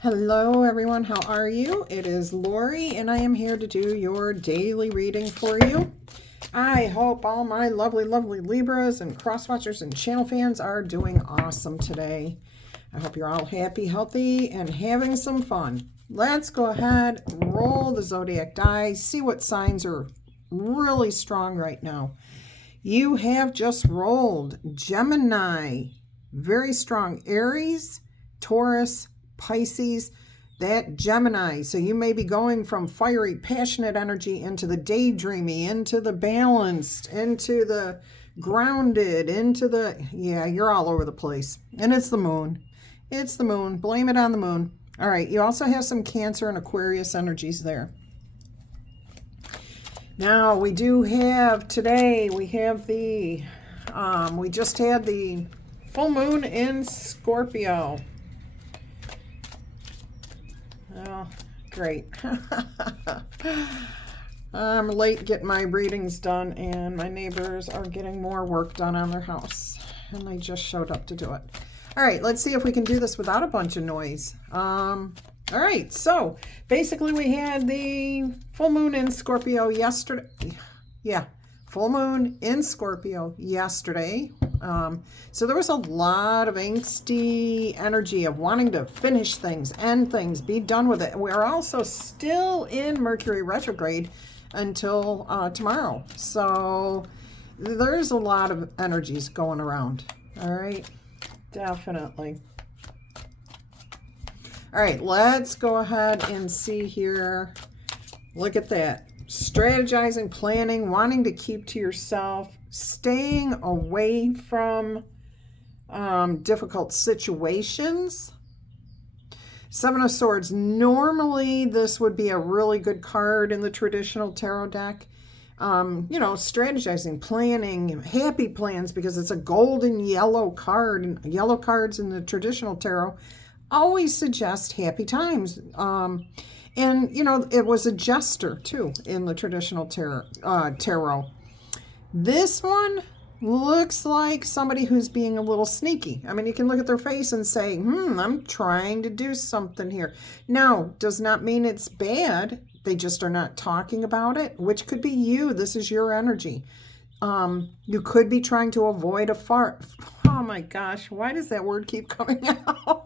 Hello everyone, how are you? It is Laurie and I am here to do your daily reading for you. I hope all my lovely Libras and cross watchers and channel fans are doing awesome today. I hope you're all happy, healthy, and having some fun. Let's go ahead, roll the zodiac die, see what signs are really strong right now. You have just rolled Gemini, very strong, Aries, Taurus, Pisces, that Gemini. So you may be going from fiery, passionate energy into the daydreamy, into the balanced, into the grounded, into the, yeah, you're all over the place. And it's the moon. It's the moon. Blame it on the moon. All right. You also have some Cancer and Aquarius energies there. Now we do have today, we have the, we just had the full moon in Scorpio. Oh, great. I'm late getting my readings done, and my neighbors are getting more work done on their house, and they just showed up to do it. All right, let's see if we can do this without a bunch of noise. All right, so basically we had the full moon in Scorpio yesterday. Yeah, full moon in Scorpio yesterday. So there was a lot of angsty energy of wanting to finish things, end things, be done with it. We're also still in Mercury retrograde until tomorrow. So there's a lot of energies going around. All right, definitely. All right, let's go ahead and see here. Look at that. Strategizing, planning, wanting to keep to yourself, staying away from difficult situations. Seven of Swords. Normally, this would be a really good card in the traditional tarot deck. You know, strategizing, planning, happy plans, because it's a golden yellow card. And yellow cards in the traditional tarot always suggest happy times. And, you know, it was a jester, too, in the traditional tarot. This one looks like somebody who's being a little sneaky. I mean, you can look at their face and say, I'm trying to do something here. Now, does not mean it's bad. They just are not talking about it, which could be you. This is your energy. You could be trying to avoid a fart. Oh, my gosh. Why does that word keep coming out?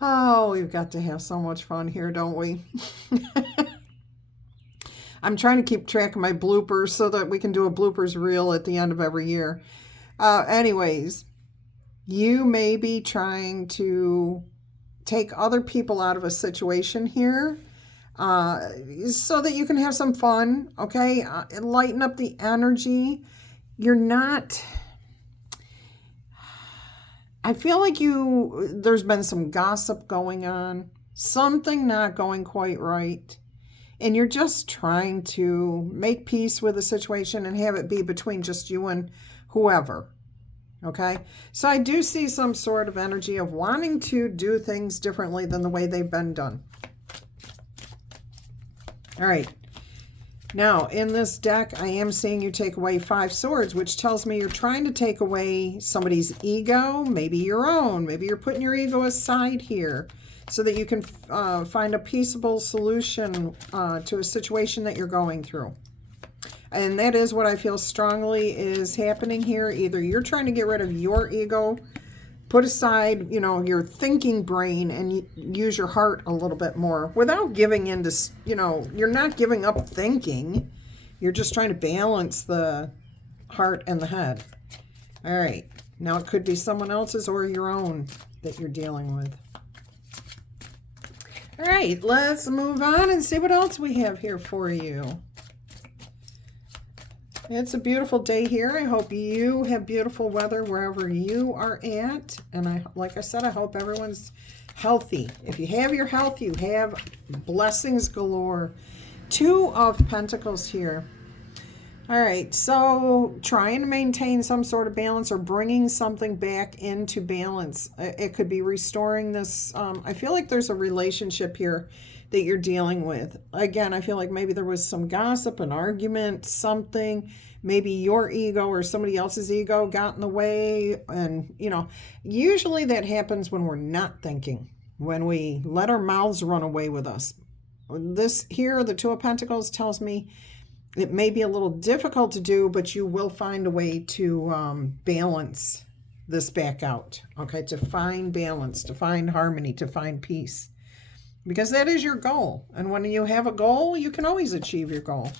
Oh, we've got to have so much fun here, don't we? I'm trying to keep track of my bloopers so that we can do a bloopers reel at the end of every year. Anyways, you may be trying to take other people out of a situation here so that you can have some fun, okay? Lighten up the energy. You're not... I feel like there's been some gossip going on, something not going quite right, and you're just trying to make peace with the situation and have it be between just you and whoever, okay? So I do see some sort of energy of wanting to do things differently than the way they've been done. All right. Now, in this deck, I am seeing you take away 5 swords, which tells me you're trying to take away somebody's ego, maybe your own. Maybe you're putting your ego aside here so that you can find a peaceable solution to a situation that you're going through. And that is what I feel strongly is happening here. Either you're trying to get rid of your ego, put aside, you know, your thinking brain and use your heart a little bit more without giving into, you know, you're not giving up thinking. You're just trying to balance the heart and the head. All right. Now it could be someone else's or your own that you're dealing with. All right. Let's move on and see what else we have here for you. It's a beautiful day here. I hope you have beautiful weather wherever you are at. And like I said, I hope everyone's healthy. If you have your health, you have blessings galore. 2 of Pentacles here. All right, so trying to maintain some sort of balance or bringing something back into balance. It could be restoring this. I feel like there's a relationship here that you're dealing with. Again, I feel like maybe there was some gossip, an argument, something. Maybe your ego or somebody else's ego got in the way. And, usually that happens when we're not thinking, when we let our mouths run away with us. This here, the Two of Pentacles, tells me it may be a little difficult to do, but you will find a way to balance this back out, okay? To find balance, to find harmony, to find peace. Because that is your goal. And when you have a goal, you can always achieve your goal.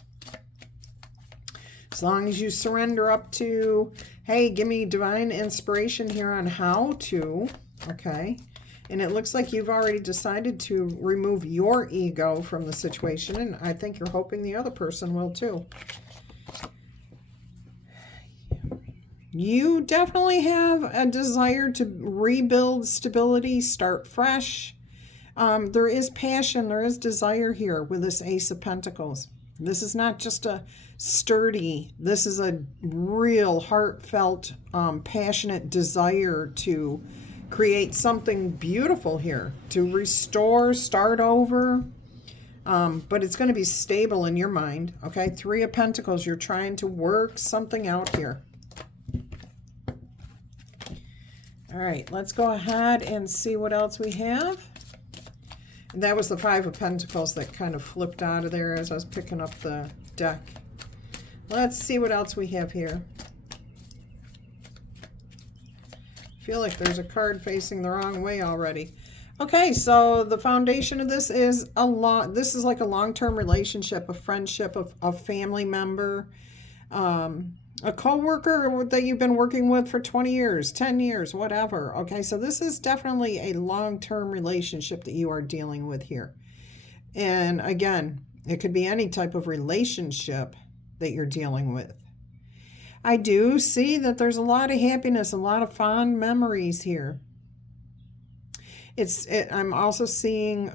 As long as you surrender up to, hey, give me divine inspiration here on how to, okay? And it looks like you've already decided to remove your ego from the situation. And I think you're hoping the other person will too. You definitely have a desire to rebuild stability, start fresh. There is passion, there is desire here with this Ace of Pentacles. This is not just a sturdy, this is a real heartfelt, passionate desire to create something beautiful here, to restore, start over. But it's going to be stable in your mind, okay? Three of Pentacles, you're trying to work something out here. All right, let's go ahead and see what else we have. And that was the Five of Pentacles that kind of flipped out of there as I was picking up the deck. Let's see what else we have here. I feel like there's a card facing the wrong way already. Okay, so the foundation of this is this is like a long-term relationship, a friendship, a family member, a co-worker that you've been working with for 20 years, 10 years, whatever. Okay, so this is definitely a long-term relationship that you are dealing with here. And again, it could be any type of relationship that you're dealing with. I do see that there's a lot of happiness, a lot of fond memories here. I'm also seeing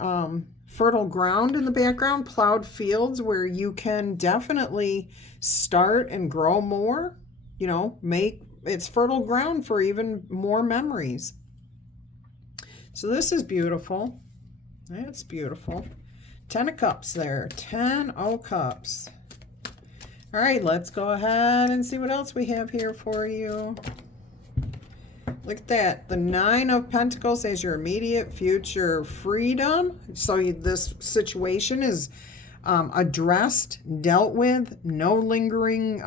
fertile ground in the background, plowed fields where you can definitely start and grow more, it's fertile ground for even more memories. So this is beautiful. That's beautiful. 10 of Cups there. 10 of Cups. All right, let's go ahead and see what else we have here for you. Look at that. The 9 of Pentacles as your immediate future freedom. So this situation is addressed, dealt with. No lingering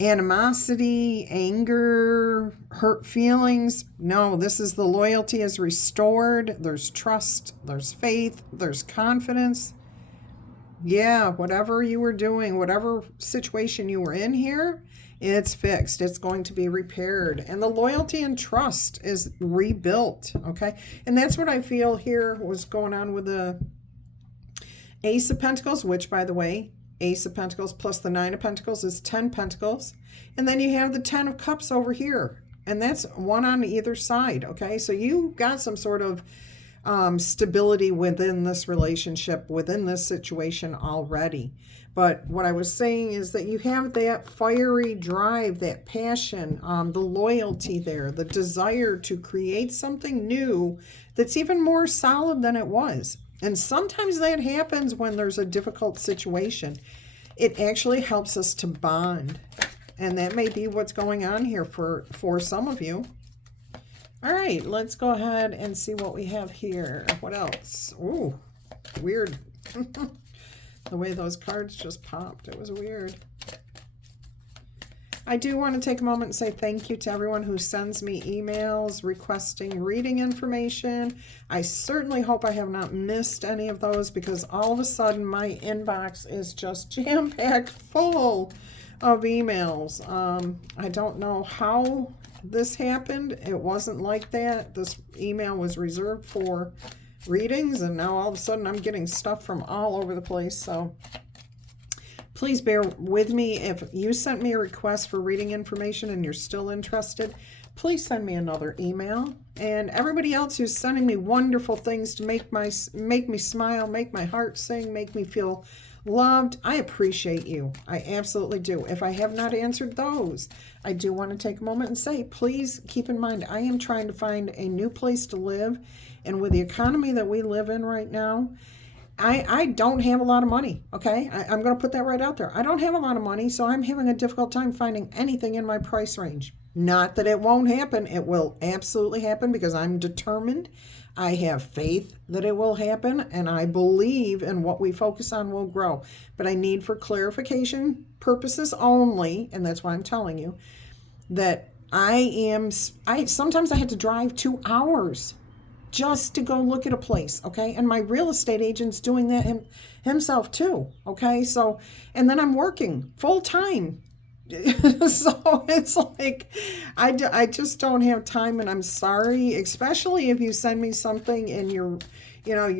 animosity, anger, hurt feelings. No, this is the loyalty is restored. There's trust. There's faith. There's confidence. Yeah, whatever you were doing, whatever situation you were in here, it's fixed. It's going to be repaired. And the loyalty and trust is rebuilt, okay? And that's what I feel here was going on with the Ace of Pentacles, which, by the way, Ace of Pentacles plus the 9 of Pentacles is 10 Pentacles. And then you have the 10 of Cups over here. And that's one on either side, okay? So you got some sort of stability within this relationship, within this situation already. But what I was saying is that you have that fiery drive, that passion, the loyalty there, the desire to create something new that's even more solid than it was. And sometimes that happens when there's a difficult situation. It actually helps us to bond. And that may be what's going on here for some of you. All right, let's go ahead and see what we have here. What else? Ooh, weird. The way those cards just popped, it was weird. I do want to take a moment and say thank you to everyone who sends me emails requesting reading information. I certainly hope I have not missed any of those because all of a sudden my inbox is just jam-packed full of emails. I don't know how this happened. It wasn't like that. This email was reserved for readings, and now all of a sudden I'm getting stuff from all over the place. So please bear with me. If you sent me a request for reading information and you're still interested, please send me another email. And everybody else who's sending me wonderful things to make me smile, make my heart sing, make me feel Loved, I appreciate you. I absolutely do. If I have not answered those, I do want to take a moment and say, please keep in mind, I am trying to find a new place to live. And with the economy that we live in right now, I don't have a lot of money, okay? I'm going to put that right out there. I don't have a lot of money, so I'm having a difficult time finding anything in my price range. Not that it won't happen. It will absolutely happen because I'm determined. I have faith that it will happen, and I believe in what we focus on will grow. But I need, for clarification purposes only, and that's why I'm telling you, that sometimes I had to drive 2 hours just to go look at a place, okay? And my real estate agent's doing that himself too, okay? So, and then I'm working full time. So it's like, I just don't have time, and I'm sorry, especially if you send me something and you're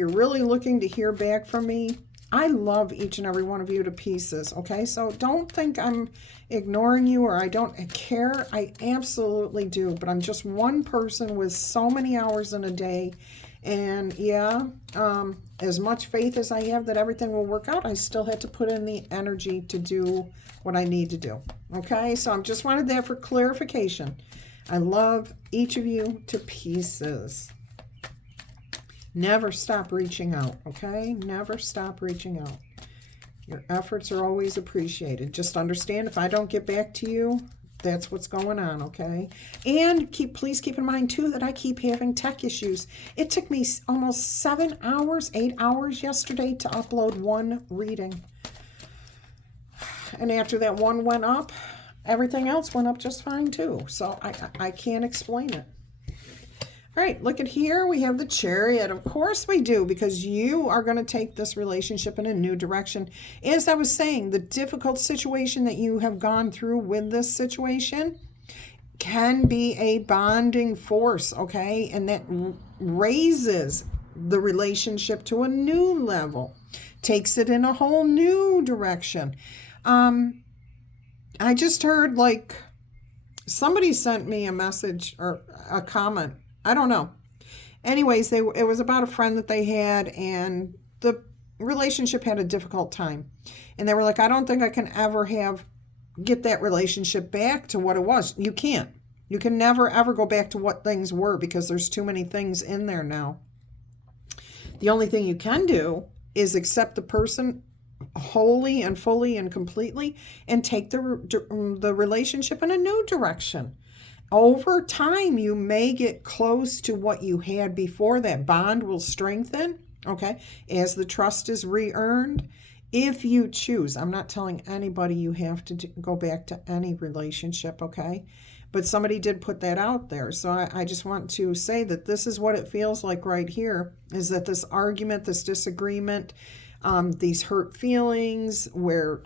really looking to hear back from me. I love each and every one of you to pieces, okay? So don't think I'm ignoring you or I don't care. I absolutely do, but I'm just one person with so many hours in a day. And yeah, as much faith as I have that everything will work out, I still had to put in the energy to do what I need to do, okay? So I just wanted that for clarification. I love each of you to pieces. Never stop reaching out, okay? Never stop reaching out. Your efforts are always appreciated. Just understand, if I don't get back to you, that's what's going on, okay? And please keep in mind, too, that I keep having tech issues. It took me almost 7 hours, 8 hours yesterday to upload one reading. And after that one went up, everything else went up just fine, too. So I can't explain it. All right, look at here. We have the Chariot. Of course we do, because you are going to take this relationship in a new direction. As I was saying, the difficult situation that you have gone through with this situation can be a bonding force, okay? And that raises the relationship to a new level, takes it in a whole new direction. I just heard, like, somebody sent me a message or a comment. I don't know. Anyways, it was about a friend that they had, and the relationship had a difficult time. And they were like, I don't think I can ever get that relationship back to what it was. You can't. You can never, ever go back to what things were, because there's too many things in there now. The only thing you can do is accept the person wholly and fully and completely and take the relationship in a new direction. Over time, you may get close to what you had before. That bond will strengthen, okay, as the trust is re-earned, if you choose. I'm not telling anybody you have to go back to any relationship, okay? But somebody did put that out there. So I just want to say that this is what it feels like right here, is that this argument, this disagreement, these hurt feelings where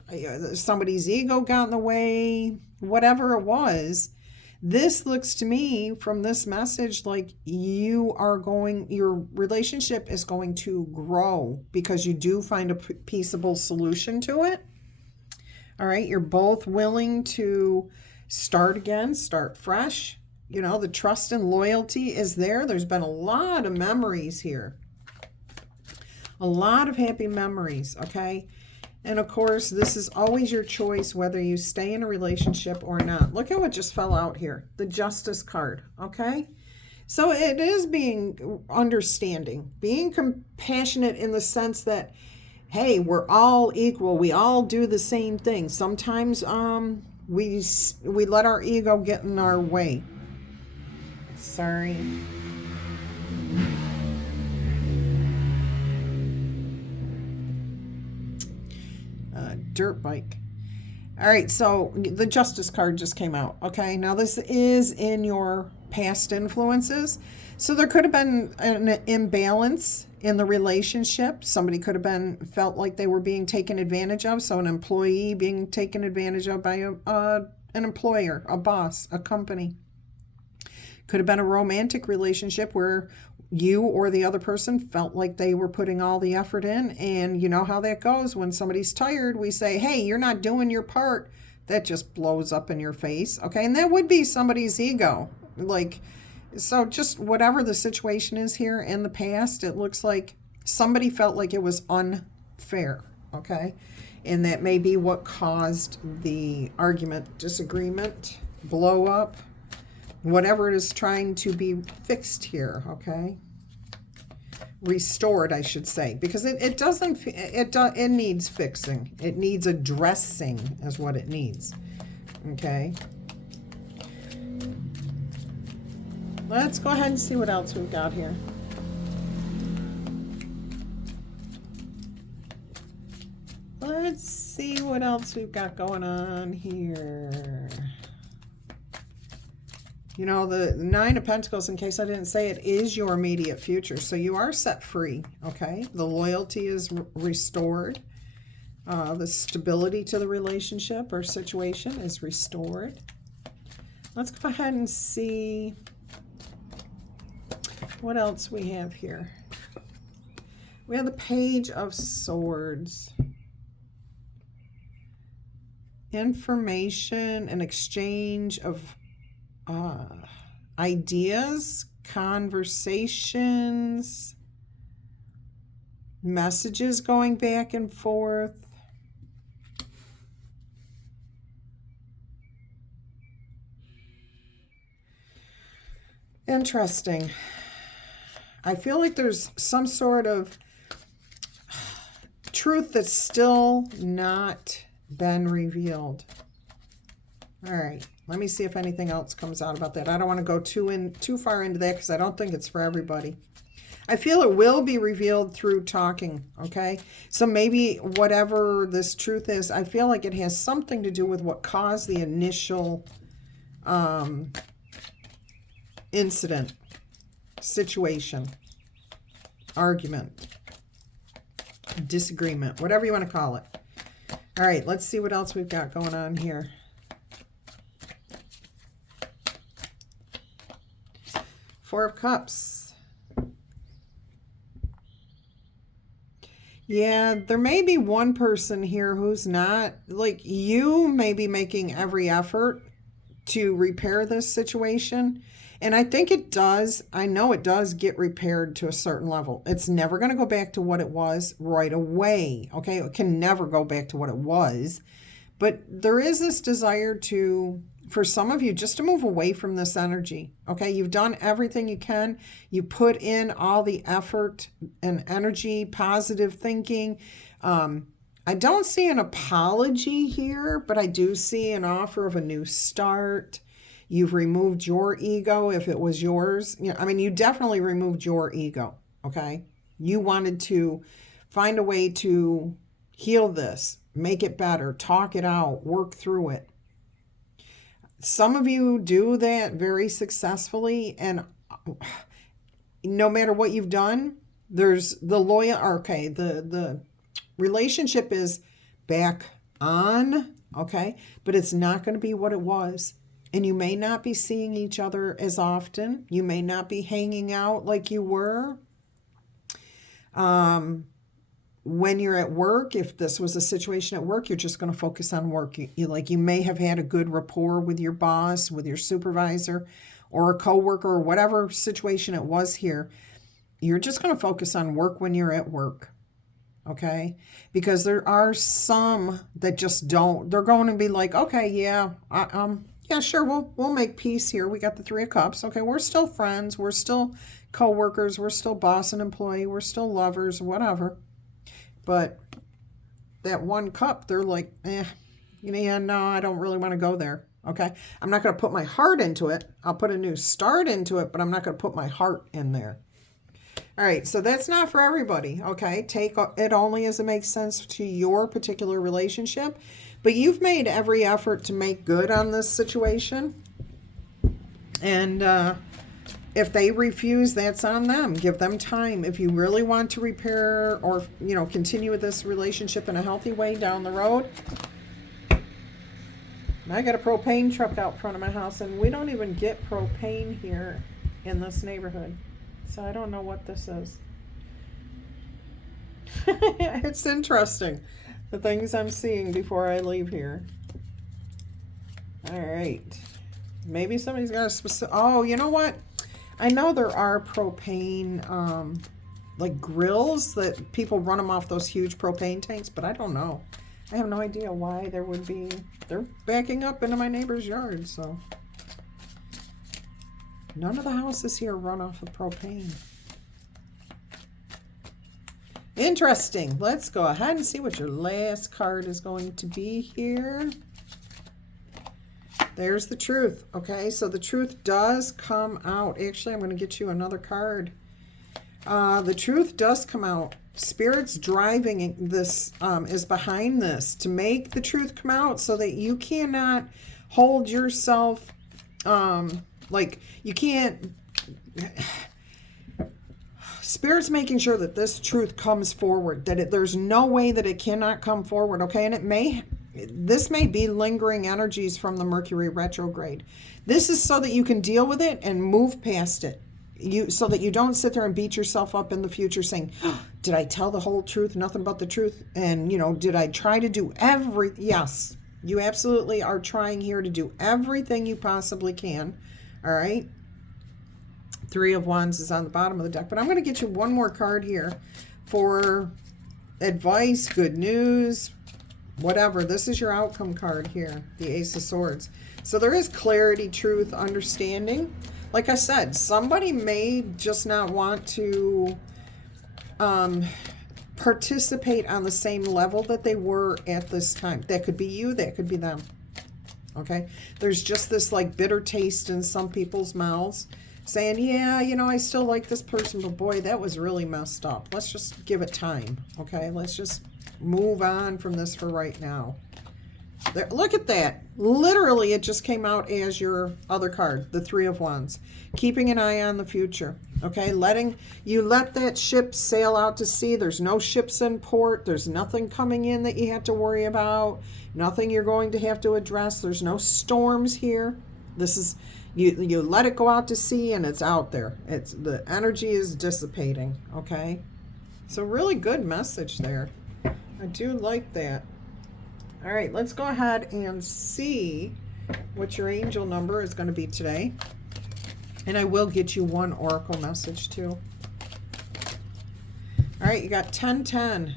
somebody's ego got in the way, whatever it was, this looks to me from this message like your relationship is going to grow because you do find a peaceable solution to it. All right, you're both willing to start again, start fresh. You know, the trust and loyalty is there. There's been a lot of memories here. A lot of happy memories, okay? And of course, this is always your choice whether you stay in a relationship or not. Look at what just fell out here. The Justice card, okay? So it is being understanding, being compassionate in the sense that, hey, we're all equal. We all do the same thing. Sometimes we let our ego get in our way. Sorry. Dirt bike. All right, so the Justice card just came out. Okay, now this is in your past influences. So there could have been an imbalance in the relationship. Somebody could have felt like they were being taken advantage of. So an employee being taken advantage of by an employer, a boss, a company. Could have been a romantic relationship where you or the other person felt like they were putting all the effort in. And you know how that goes. When somebody's tired, we say, hey, you're not doing your part. That just blows up in your face. Okay. And that would be somebody's ego. So just whatever the situation is here in the past, it looks like somebody felt like it was unfair. okay? And that may be what caused the argument, disagreement, blow up, whatever it is trying to be fixed here, okay? Restored, I should say, because it needs fixing. It needs addressing is what it needs, okay? Let's go ahead and see what else we've got here. Let's see what else we've got going on here. You know, the Nine of Pentacles, in case I didn't say it, is your immediate future. So you are set free, okay? The loyalty is restored. The stability to the relationship or situation is restored. Let's go ahead and see what else we have here. We have the Page of Swords. Information and exchange of ideas, conversations, messages going back and forth. Interesting. I feel like there's some sort of truth that's still not been revealed. All right, let me see if anything else comes out about that. I don't want to go too far into that because I don't think it's for everybody. I feel it will be revealed through talking, okay? So maybe whatever this truth is, I feel like it has something to do with what caused the initial incident, situation, argument, disagreement, whatever you want to call it. All right, let's see what else we've got going on here. Four of Cups. Yeah, there may be one person here who's not, like, you may be making every effort to repair this situation. And I think it does. I know it does get repaired to a certain level. It's never going to go back to what it was right away. Okay. It can never go back to what it was. But there is this desire for some of you, just to move away from this energy. Okay. You've done everything you can. You put in all the effort and energy, positive thinking. I don't see an apology here, but I do see an offer of a new start. You've removed your ego if it was yours. You know, I mean, you definitely removed your ego, okay? You wanted to find a way to heal this, make it better, talk it out, work through it. Some of you do that very successfully, and no matter what you've done, there's the the relationship is back on, okay? But it's not going to be what it was. And you may not be seeing each other as often. You may not be hanging out like you were. When you're at work, if this was a situation at work, you're just going to focus on work. You may have had a good rapport with your boss, with your supervisor, or a coworker, or whatever situation it was here. You're just going to focus on work when you're at work. Okay? Because there are some that just don't. They're going to be like, okay, yeah, yeah, sure, we'll make peace here. We got the Three of Cups. Okay, we're still friends. We're still co-workers. We're still boss and employee. We're still lovers, whatever. But that one cup, they're like, yeah, no, I don't really want to go there. Okay, I'm not going to put my heart into it. I'll put a new start into it, but I'm not going to put my heart in there. All right, so that's not for everybody, okay? Take it only as it makes sense to your particular relationship. But you've made every effort to make good on this situation. And if they refuse, that's on them. Give them time. If you really want to repair or, continue with this relationship in a healthy way down the road. I got a propane truck out front of my house, and we don't even get propane here in this neighborhood. So I don't know what this is. It's interesting. The things I'm seeing before I leave here. All right. Maybe somebody's got a specific... Oh, you know what? I know there are propane like grills that people run them off those huge propane tanks, but I don't know. I have no idea why there would be. They're backing up into my neighbor's yard, so. None of the houses here run off of propane. Interesting. Let's go ahead and see what your last card is going to be here. There's the truth. Okay, so the truth does come out. Actually, I'm going to get you another card. The truth does come out. Spirit's driving this, is behind this to make the truth come out so that you cannot hold yourself, like you can't. Spirit's making sure that this truth comes forward, that there's no way that it cannot come forward, okay? And this may be lingering energies from the Mercury retrograde. This is so that you can deal with it and move past it. So that you don't sit there and beat yourself up in the future saying, oh, did I tell the whole truth, nothing but the truth? And, did I try to do yes, you absolutely are trying here to do everything you possibly can, all right? Three of Wands is on the bottom of the deck, but I'm going to get you one more card here for advice, good news, whatever. This is your outcome card here, the Ace of Swords. So there is clarity, truth, understanding. Like I said, somebody may just not want to participate on the same level that they were at this time. That could be you, that could be them. Okay? There's just this like bitter taste in some people's mouths saying, yeah, I still like this person, but boy, that was really messed up. Let's just give it time. Okay? Let's just move on from this for right now. There, look at that. Literally, it just came out as your other card, the Three of Wands. Keeping an eye on the future, okay? Let that ship sail out to sea. There's no ships in port. There's nothing coming in that you have to worry about. Nothing you're going to have to address. There's no storms here. This is, you let it go out to sea and it's out there. The energy is dissipating, okay? So really good message there. I do like that. All right, let's go ahead and see what your angel number is going to be today. And I will get you one oracle message too. All right, you got 1010.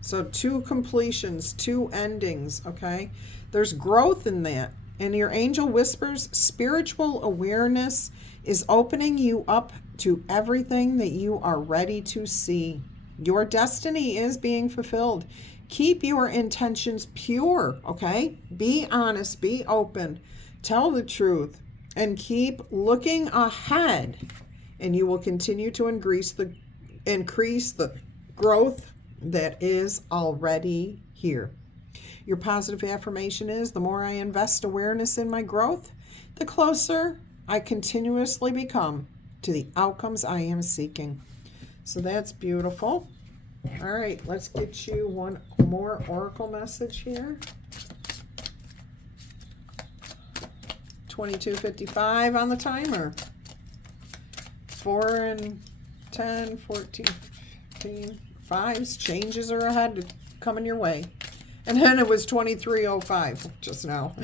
So 2 completions, 2 endings, okay? There's growth in that. And your angel whispers, spiritual awareness is opening you up to everything that you are ready to see. Your destiny is being fulfilled. Keep your intentions pure, okay? Be honest, be open, tell the truth, and keep looking ahead, and you will continue to increase the growth that is already here. Your positive affirmation is, the more I invest awareness in my growth, the closer I continuously become to the outcomes I am seeking. So that's beautiful. All right, let's get you one more oracle message here. 22:55 on the timer. 4 and 10, 14, 15, 5s. Changes are ahead coming your way. And then it was 23:05 just now.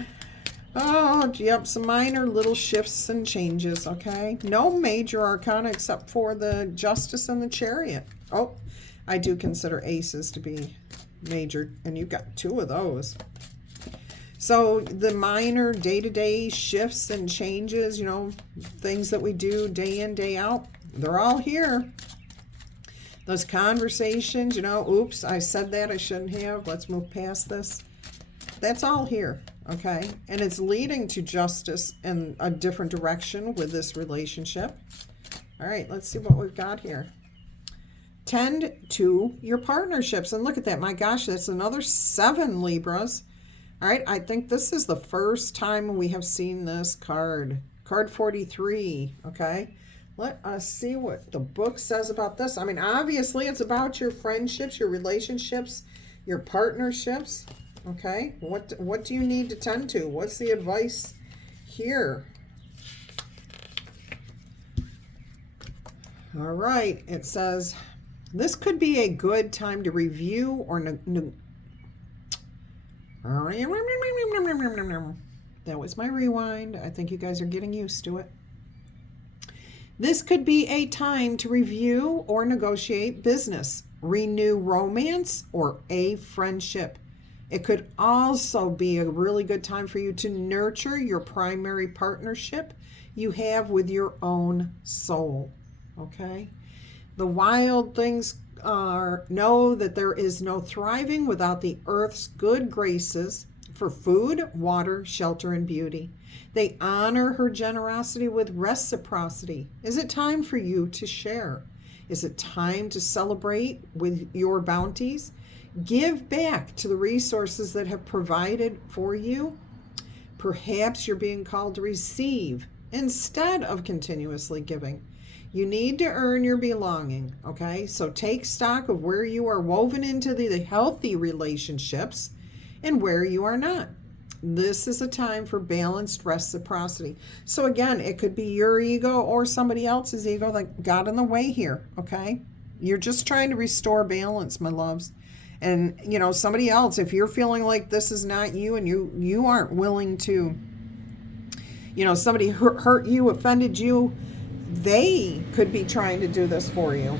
Oh, yep, some minor little shifts and changes, okay? No major arcana except for the Justice and the Chariot. Oh, I do consider aces to be major, and you've got 2 of those. So the minor day-to-day shifts and changes, things that we do day in, day out, they're all here. Those conversations, oops, I said that, I shouldn't have, let's move past this. That's all here, okay? And it's leading to justice in a different direction with this relationship. All right, let's see what we've got here. Tend to your partnerships. And look at that. My gosh, that's another 7 Libras. All right, I think this is the first time we have seen this card. Card 43, okay? Let us see what the book says about this. I mean, obviously, it's about your friendships, your relationships, your partnerships, okay? What do you need to tend to? What's the advice here? All right, it says, this could be a good time to review or that was my rewind. I think you guys are getting used to it. This could be a time to review or negotiate business, renew romance, or a friendship. It could also be a really good time for you to nurture your primary partnership you have with your own soul. Okay? The wild things know that there is no thriving without the earth's good graces for food, water, shelter, and beauty. They honor her generosity with reciprocity. Is it time for you to share? Is it time to celebrate with your bounties? Give back to the resources that have provided for you. Perhaps you're being called to receive instead of continuously giving. You need to earn your belonging, okay? So take stock of where you are woven into the healthy relationships and where you are not. This is a time for balanced reciprocity. So again, it could be your ego or somebody else's ego that got in the way here, okay? You're just trying to restore balance, my loves. And, somebody else, if you're feeling like this is not you and you aren't willing to, somebody hurt you, offended you, they could be trying to do this for you.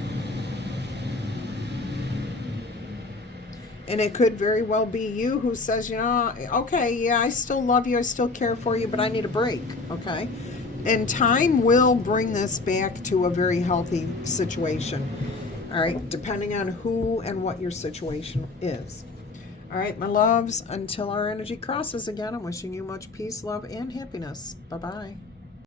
And it could very well be you who says, okay, yeah, I still love you, I still care for you, but I need a break, okay? And time will bring this back to a very healthy situation, all right, depending on who and what your situation is. All right, my loves, until our energy crosses again, I'm wishing you much peace, love, and happiness. Bye-bye.